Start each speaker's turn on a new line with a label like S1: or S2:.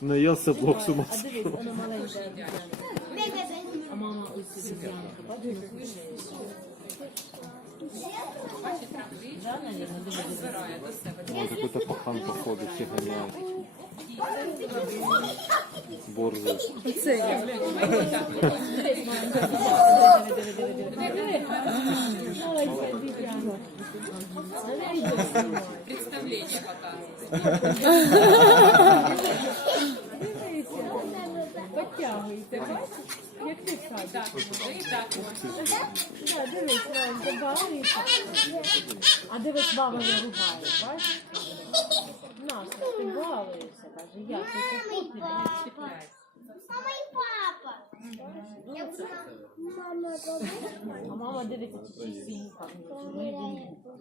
S1: Наелся блок с ума.
S2: А мама ось наверное, дивись.
S1: Ой, какой-то пахан походу, все гоняют. Борзый.
S3: Представление показывает.
S2: Потягуйте, бачиш? Як ти садиш.
S3: Так, так
S2: добавиться. А дивись, мама не ругає, бачиш? Наша, ти балуєшся, каже, чіпляєш.
S4: Мама і папа. Мама,
S2: А дивиться, чи чистенька.